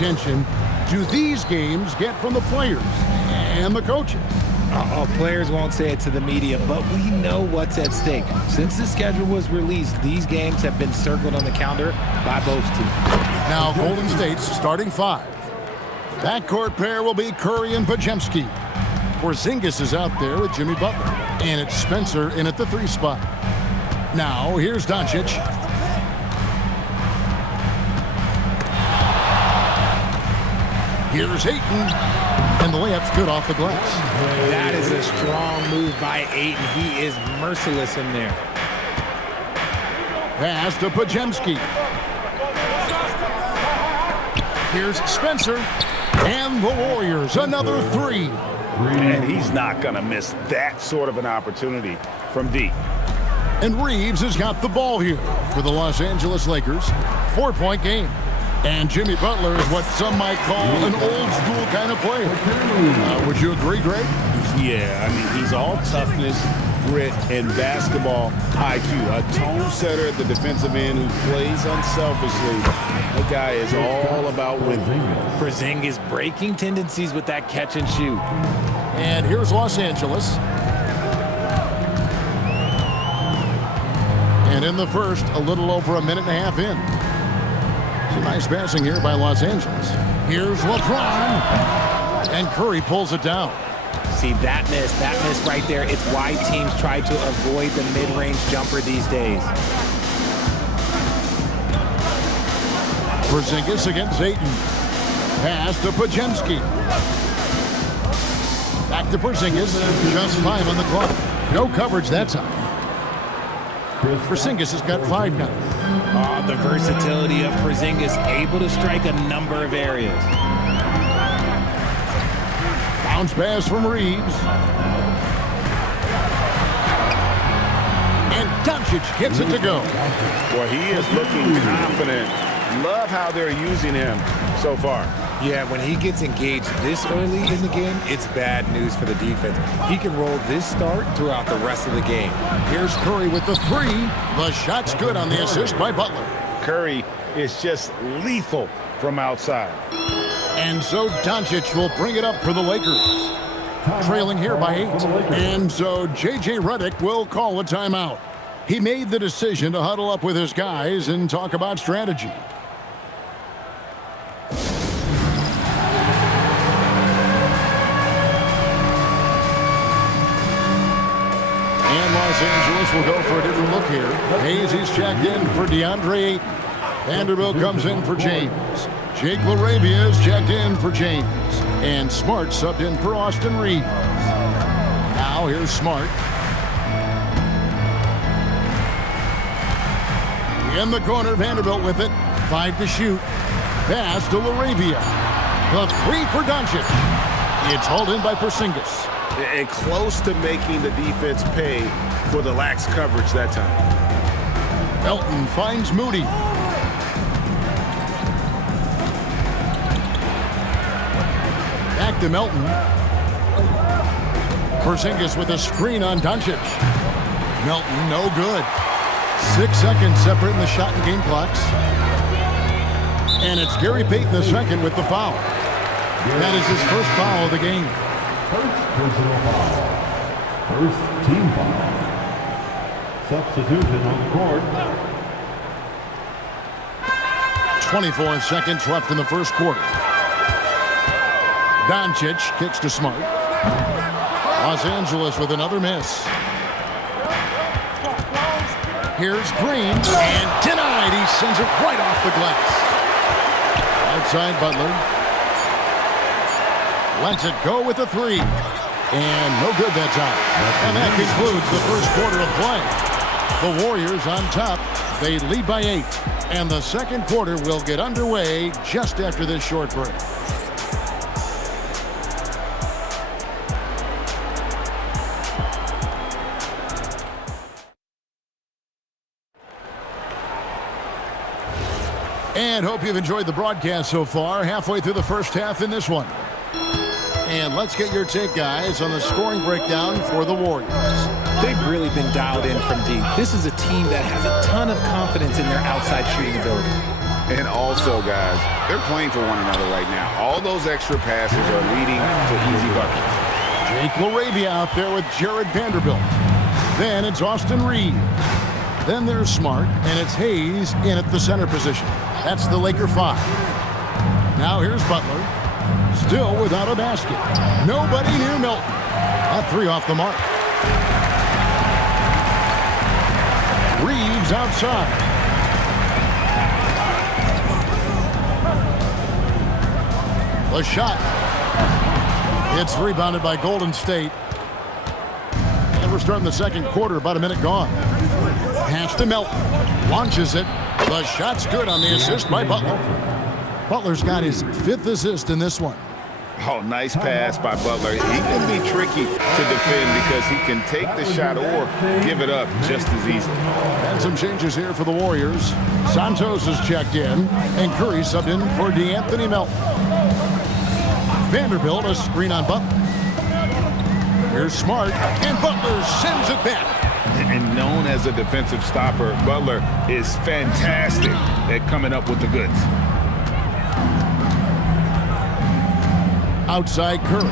attention do these games get from the players and the coaches? Players won't say it to the media, but we know what's at stake. Since the schedule was released, these games have been circled on the calendar by both teams. Now Golden State's starting five. Backcourt pair will be Curry and Podziemski. Porzingis is out there with Jimmy Butler. And it's Spencer in at the 3 spot. Now here's Doncic. Here's Ayton. And the layup's good off the glass. That is a strong move by Ayton. He is merciless in there. Pass to Podziemski. Here's Spencer. And the Warriors, another 3. And he's not going to miss that sort of an opportunity from deep. And Reeves has got the ball here for the Los Angeles Lakers. 4-point game. And Jimmy Butler is what some might call an old-school kind of player. Would you agree, Greg? Yeah, I mean, he's all toughness, grit, and basketball IQ. A tone setter at the defensive end who plays unselfishly. That guy is all about winning. Porzingis breaking tendencies with that catch and shoot. And here's Los Angeles. And in the first, a little over a minute and a half in. Some nice passing here by Los Angeles. Here's LeBron. And Curry pulls it down. See, that miss right there, it's why teams try to avoid the mid-range jumper these days. Porzingis against Ayton. Pass to Podziemski. Back to Porzingis. Just 5 on the clock. No coverage that time. Porzingis has got 5 now. Oh, the versatility of Porzingis, able to strike a number of areas. Bounce pass from Reeves. And Doncic gets it to go. Boy, he is looking confident. Love how they're using him so far. Yeah, when he gets engaged this early in the game, it's bad news for the defense. He can roll this start throughout the rest of the game. Here's Curry with the 3. The shot's good on the assist by Butler. Curry is just lethal from outside. And so Doncic will bring it up for the Lakers. Trailing here by 8. And so J.J. Redick will call a timeout. He made the decision to huddle up with his guys and talk about strategy. And Los Angeles will go for a different look here. Hazy's checked in for DeAndre Ayton. Vanderbilt comes in for James. Jake LaRavia is checked in for James. And Smart subbed in for Austin Reeves. Now here's Smart. In the corner, Vanderbilt with it. 5 to shoot. Pass to LaRavia. The 3 for Doncic. It's hauled in by Porzingis. And close to making the defense pay for the lax coverage that time. Melton finds Moody. Back to Melton. Porzingis with a screen on Doncic. Melton, no good. 6 seconds separating the shot and game clocks. And it's Gary Payton II with the foul. That is his first foul of the game. First personal foul. First team foul. Substitution on the court. 24 seconds left in the first quarter. Doncic kicks to Smart. Los Angeles with another miss. Here's Green, and denied. He sends it right off the glass. Outside Butler. Lets it go with the 3. And no good that time. And that concludes the first quarter of play. The Warriors on top. They lead by 8. And the second quarter will get underway just after this short break. And hope you've enjoyed the broadcast so far. Halfway through the first half in this one. And let's get your take, guys, on the scoring breakdown for the Warriors. They've really been dialed in from deep. This is a team that has a ton of confidence in their outside shooting ability. And also, guys, they're playing for one another right now. All those extra passes are leading to easy buckets. Jake LaRavia out there with Jared Vanderbilt. Then it's Austin Reed. Then there's Smart, and it's Hayes in at the center position. That's the Laker 5. Now here's Butler. Still without a basket. Nobody near Milton. A 3 off the mark. Reeves outside. The shot. It's rebounded by Golden State. And we're starting the second quarter, about a minute gone. Pass to Milton. Launches it. The shot's good on the assist by Butler. Butler's got his 5th assist in this one. Oh, nice pass by Butler. He can be tricky to defend because he can take the shot or give it up just as easily. And some changes here for the Warriors. Santos is checked in, and Curry subbed in for DeAnthony Melton. Vanderbilt a screen on Butler. Here's Smart, and Butler sends it back. And known as a defensive stopper, Butler is fantastic at coming up with the goods. Outside Curry.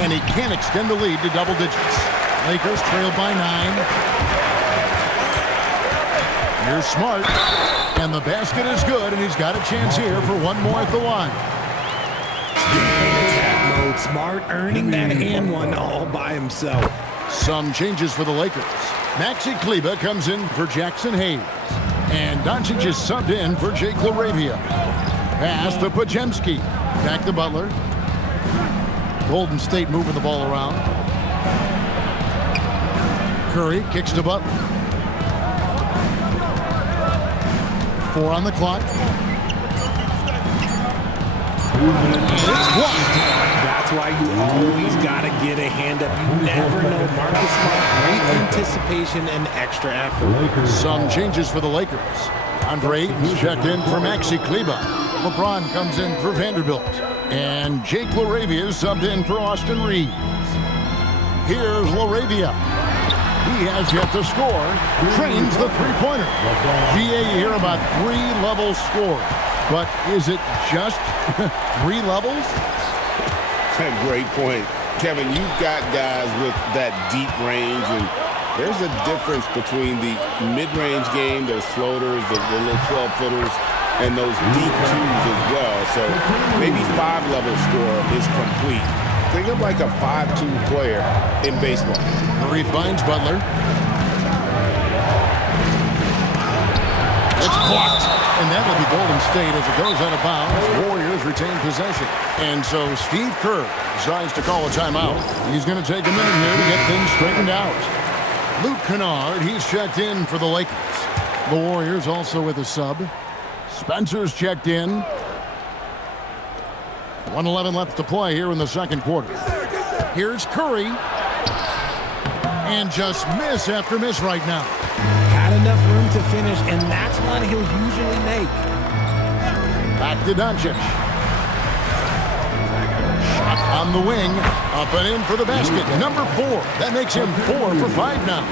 And he can't extend the lead to double digits. Lakers trail by 9. Here's Smart. And the basket is good, and he's got a chance here for one more at the line. Attack mode. Smart earning that and one all by himself. Some changes for the Lakers. Maxi Kleber comes in for Jackson Hayes. And Doncic is subbed in for Jake LaRavia. Pass to Pajemski. Back to Butler. Golden State moving the ball around. Curry kicks to Butler. 4 on the clock. It's blocked. That's why you always got to get a hand up. You never know. Marcus Smart, great anticipation and extra effort. Some changes for the Lakers. Andre Ayton's checked in for Maxi Kleber. LeBron comes in for Vanderbilt. And Jake LaRavia is subbed in for Austin Reeves. Here's LaRavia. He has yet to score. Trains the three-pointer. GA here about 3-level score. But is it just 3 levels? Great point. Kevin, you've got guys with that deep range, and there's a difference between the mid-range game, those floaters, the little 12-footers, and those deep twos as well. So maybe 5-level score is complete. Think of like a 5-2 player in baseball. Murray finds Butler. It's blocked. And that will be Golden State as it goes out of bounds. Warriors retain possession. And so Steve Kerr decides to call a timeout. He's going to take a minute here to get things straightened out. Luke Kennard, he's checked in for the Lakers. The Warriors also with a sub. Spencer's checked in. 1:11 left to play here in the second quarter. Here's Curry. And just miss after miss right now. Had enough room to finish, and that's one he'll usually make. Back to Doncic. Shot on the wing. Up and in for the basket. Number 4. That makes him 4 for 5 now.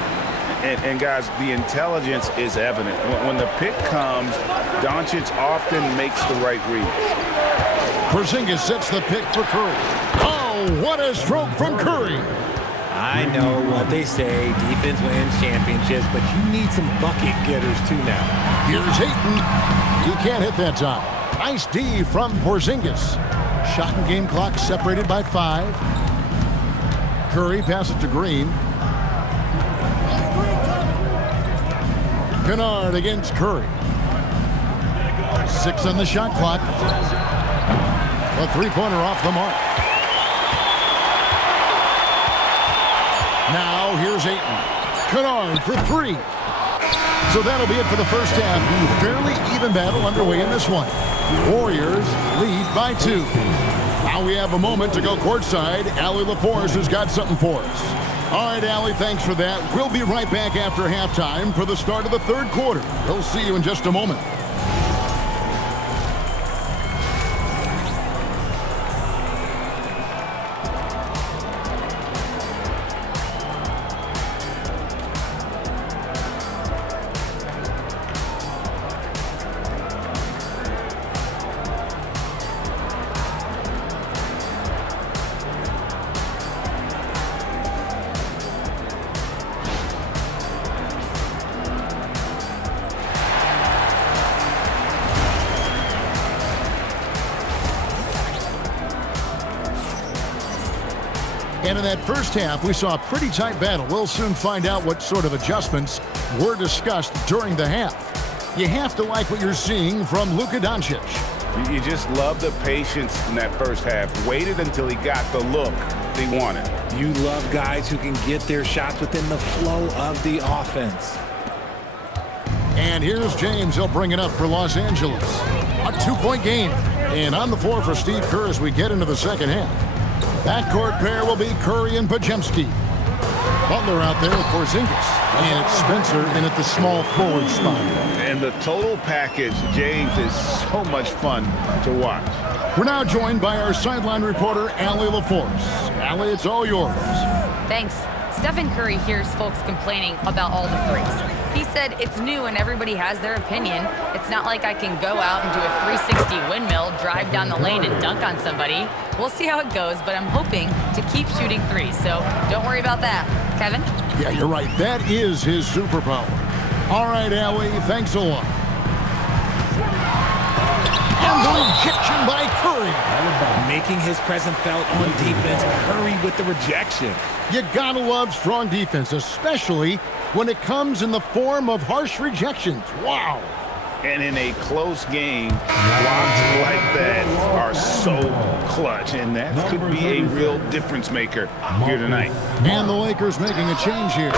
And guys, the intelligence is evident. When the pick comes, Doncic often makes the right read. Porzingis sets the pick for Curry. Oh, what a stroke from Curry. I know what they say, defense wins championships, but you need some bucket getters too now. Here's Ayton. He can't hit that time. Nice D from Porzingis. Shot and game clock separated by 5. Curry passes to Green. Kennard against Curry. 6 on the shot clock. A three-pointer off the mark. Now here's Ayton. Kennard for 3. So that'll be it for the first half. Fairly even battle underway in this one. Warriors lead by 2. Now we have a moment to go courtside. Allie LaForce has got something for us. All right, Allie, thanks for that. We'll be right back after halftime for the start of the third quarter. We'll see you in just a moment. And in that first half, we saw a pretty tight battle. We'll soon find out what sort of adjustments were discussed during the half. You have to like what you're seeing from Luka Doncic. You just love the patience in that first half. Waited until he got the look he wanted. You love guys who can get their shots within the flow of the offense. And here's James. He'll bring it up for Los Angeles. A 2-point game. And on the floor for Steve Kerr as we get into the second half. Backcourt pair will be Curry and Podziemski. Butler out there with Porzingis. And it's Spencer in at the small forward spot. And the total package, James, is so much fun to watch. We're now joined by our sideline reporter, Allie LaForce. Allie, it's all yours. Thanks. Stephen Curry hears folks complaining about all the threes. He said it's new and everybody has their opinion. It's not like I can go out and do a 360 windmill, drive down the lane and dunk on somebody. We'll see how it goes, but I'm hoping to keep shooting threes, so don't worry about that. Kevin? Yeah, you're right. That is his superpower. All right, Allie, thanks a lot. And the rejection by Curry. Making his presence felt on defense. Curry with the rejection. You gotta love strong defense, especially when it comes in the form of harsh rejections. Wow. And in a close game, blocks like that are so clutch, and that could be a real difference maker here tonight. And the Lakers making a change here.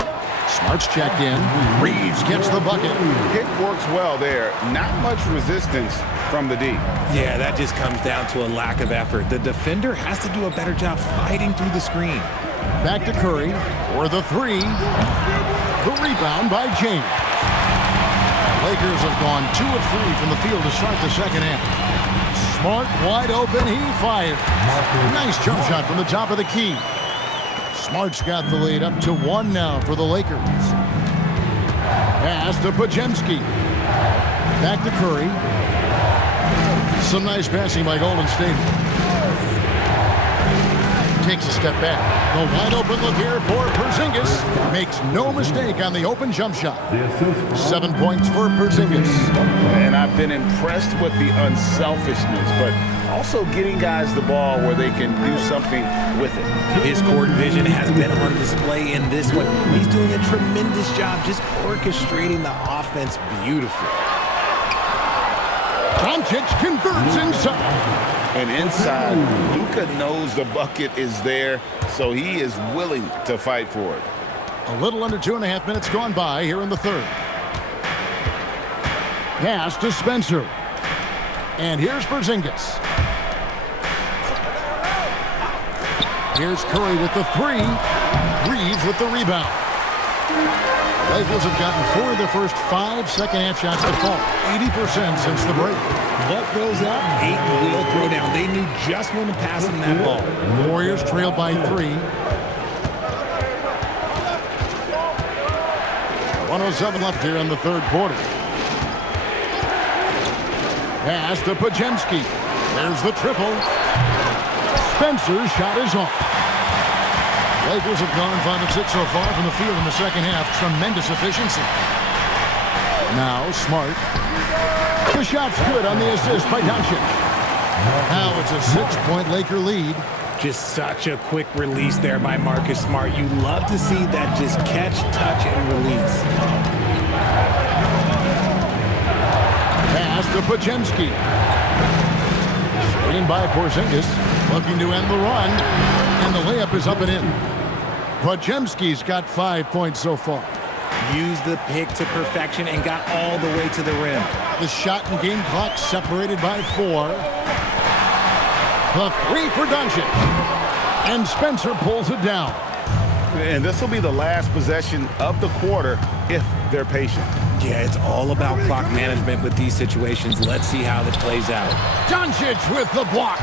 Smart's checked in. Reeves gets the bucket. Pick works well there. Not much resistance from the D. Yeah, that just comes down to a lack of effort. The defender has to do a better job fighting through the screen. Back to Curry for the three. The rebound by James. Lakers have gone 2 of 3 from the field to start the second half. Smart wide open, he fired. Nice jump shot from the top of the key. Smart's got the lead up to 1 now for the Lakers. Pass to Podziemski. Back to Curry. Some nice passing by Golden State. Takes a step back. The wide open look here for Porzingis. Makes no mistake on the open jump shot. 7 points for Porzingis. And I've been impressed with the unselfishness, but also getting guys the ball where they can do something with it. His court vision has been on display in this one. He's doing a tremendous job just orchestrating the offense beautifully. Doncic converts inside. And inside, Luka knows the bucket is there, so he is willing to fight for it. A little under 2.5 minutes gone by here in the third. Pass to Spencer. And here's Porzingis. Here's Curry with the three. Reeves with the rebound. Lakers have gotten 4 of their first 5 second-half shots to fall. 80% since the break. What goes up? 8 will throw down. They knew just when to pass him that ball. Warriors trailed by 3. 1:07 left here in the third quarter. Pass to Podziemski. There's the triple. Spencer's shot is off. Lakers have gone 5 of 6 so far from the field in the second half. Tremendous efficiency. Now Smart. The shot's good on the assist by Doncic. Now it's a 6-point Laker lead. Just such a quick release there by Marcus Smart. You love to see that just catch, touch, and release. Pass to Podziemski. Screen by Porzingis. Looking to end the run. And the layup is up and in. Podziemski's got 5 points so far. Used the pick to perfection and got all the way to the rim. The shot and game clock separated by 4. The 3 for Doncic. And Spencer pulls it down. And this will be the last possession of the quarter if they're patient. Yeah, it's all about clock management with these situations. Let's see how that plays out. Doncic with the block.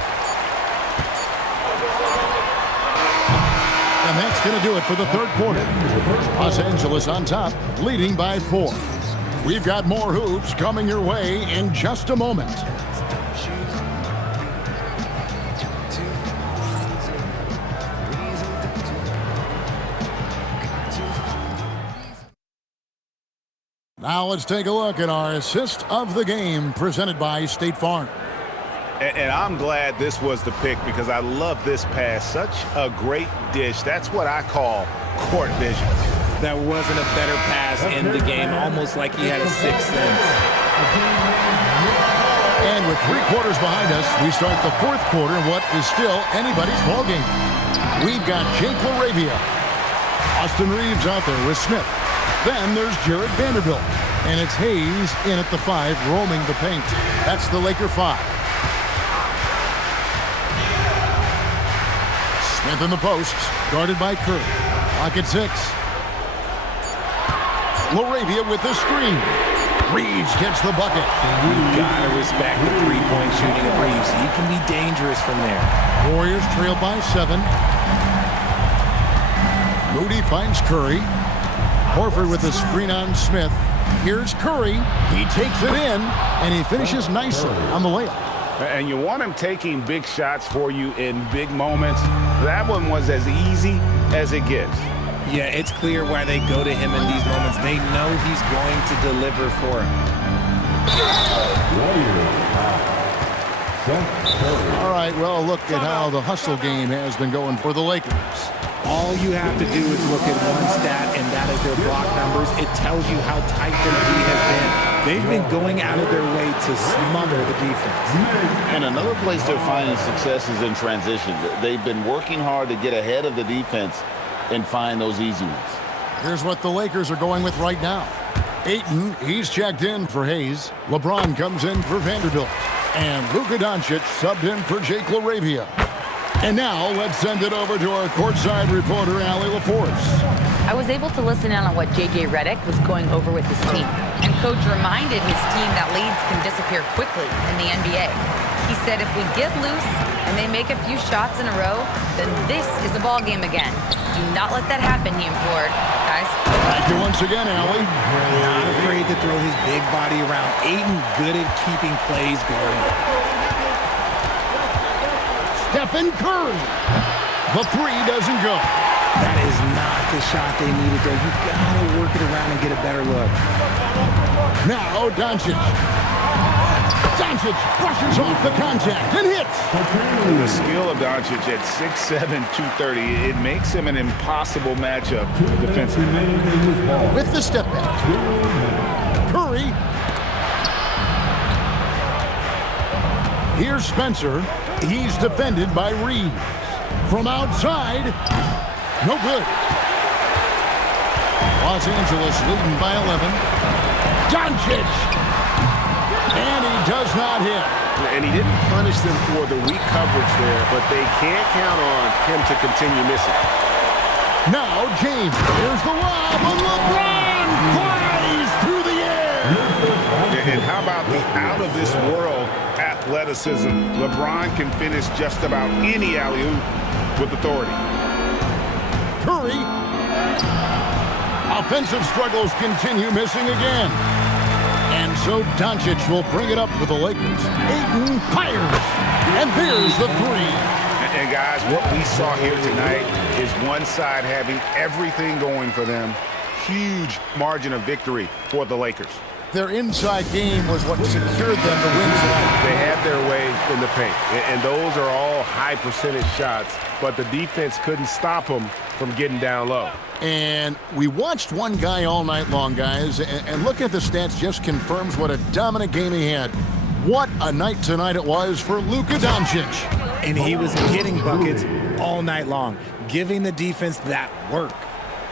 And that's going to do it for the third quarter. Los Angeles on top, leading by 4. We've got more hoops coming your way in just a moment. Now let's take a look at our assist of the game presented by State Farm. And I'm glad this was the pick because I love this pass. Such a great dish. That's what I call court vision. That wasn't a better pass in the game, almost like he had a sixth sense. And with 3 quarters behind us, we start the 4th quarter in what is still anybody's ballgame. We've got Jake LaRavia. Austin Reeves out there with Smith. Then there's Jared Vanderbilt. And it's Hayes in at the 5, roaming the paint. That's the Laker 5. Smith in the posts, guarded by Curry. Clock at 6. LaRavia with the screen. Reeves gets the bucket. You gotta respect the three-point shooting of Reeves. He can be dangerous from there. Warriors trail by 7. Moody finds Curry. Horford with the screen on Smith. Here's Curry. He takes it in, and he finishes nicely on the layup. And you want him taking big shots for you in big moments. That one was as easy as it gets. Yeah, it's clear why they go to him in these moments. They know he's going to deliver for him. All right, well, look at how the hustle game has been going for the Lakers. All you have to do is look at one stat, and that is their block numbers. It tells you how tight their D has been. They've been going out of their way to smother the defense. And another place they're finding success is in transition. They've been working hard to get ahead of the defense and find those easy ones. Here's what the Lakers are going with right now. Ayton, he's checked in for Hayes. LeBron comes in for Vanderbilt. And Luka Doncic subbed in for Jake LaRavia. And now let's send it over to our courtside reporter, Allie LaForce. I was able to listen in on what J.J. Redick was going over with his team. And Coach reminded his team that leads can disappear quickly in the NBA. He said if we get loose and they make a few shots in a row, then this is a ball game again. Do not let that happen, he implored. Guys. Thank you once again, Allie. Not afraid to throw his big body around. Ayton good at keeping plays going. Stephen Curry. The 3 doesn't go. That is not the shot they needed there. You gotta work it around and get a better look. Now Doncic. Doncic brushes off the contact and hits. The skill of Doncic at 6'7", 230, it makes him an impossible matchup defensively. With the step back. Curry. Here's Spencer. He's defended by Reeves. From outside, no good. Los Angeles leading by 11. Doncic. And he does not hit. And he didn't punish them for the weak coverage there, but they can't count on him to continue missing. Now James. Here's the lob, and LeBron flies through the air. And how about the out-of-this-world athleticism? LeBron can finish just about any alley-oop with authority. Curry. Offensive struggles continue, missing again. And so Doncic will bring it up for the Lakers. Ayton fires. And there's the 3. And guys, what we saw here tonight is one side having everything going for them. Huge margin of victory for the Lakers. Their inside game was what secured them to win tonight. They had their way in the paint, and those are all high percentage shots, but the defense couldn't stop them from getting down low. And we watched one guy all night long, guys, and look at the stats just confirms what a dominant game he had. What a night tonight it was for Luka Doncic. And he was getting buckets all night long, giving the defense that work.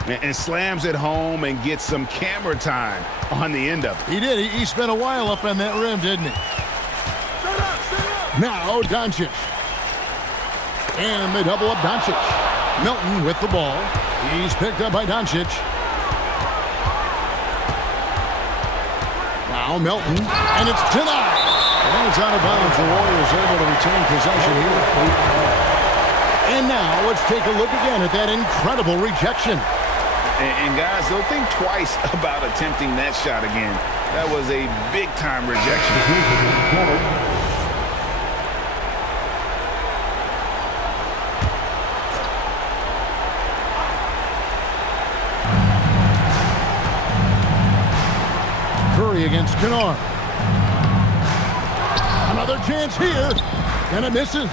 And slams it home and gets some camera time on the end of it. He did. He spent a while up on that rim, didn't he? Now Doncic. And they double up Doncic. Milton with the ball. He's picked up by Doncic. Now Milton. And it's denied. And it's out of bounds. The Warriors able to retain possession here. And now let's take a look again at that incredible rejection. And guys, don't think twice about attempting that shot again. That was a big-time rejection. Curry against Kennard. Another chance here, and it misses.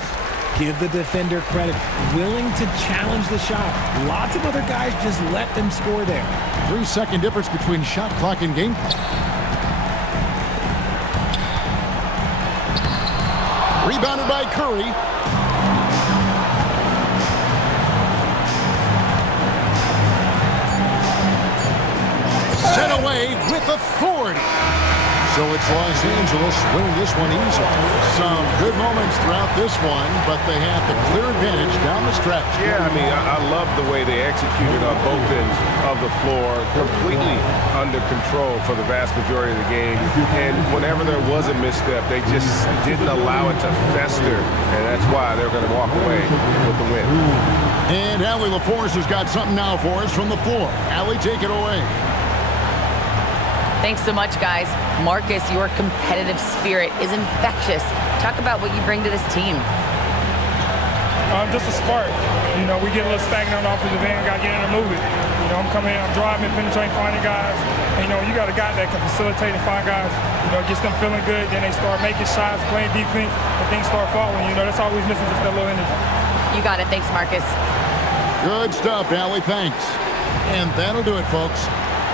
Give the defender credit. Willing to challenge the shot. Lots of other guys just let them score there. 3-second difference between shot clock and game clock. Rebounded by Curry. Sent away with authority. So it's Los Angeles winning this one easily. Some good moments throughout this one, but they had the clear advantage down the stretch. Yeah, I mean, I love the way they executed on both ends of the floor, completely under control for the vast majority of the game. And whenever there was a misstep, they just didn't allow it to fester, and that's why they're going to walk away with the win. And Allie LaForce has got something now for us from the floor. Allie, take it away. Thanks so much, guys. Marcus, your competitive spirit is infectious. Talk about what you bring to this team. Just a spark. You know, we get a little stagnant on the offensive end, got to get in and move it. You know, I'm coming in, I'm driving, penetrating, finding guys. And, you know, you got a guy that can facilitate and find guys. You know, it gets them feeling good. Then they start making shots, playing defense, and things start falling. You know, that's always missing, just that little energy. You got it. Thanks, Marcus. Good stuff, Allie. Thanks. And that'll do it, folks.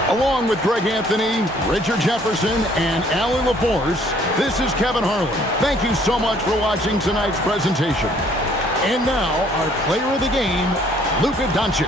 Along with Greg Anthony, Richard Jefferson, and Allie LaForce, this is Kevin Harlan. Thank you so much for watching tonight's presentation. And now, our player of the game, Luka Doncic.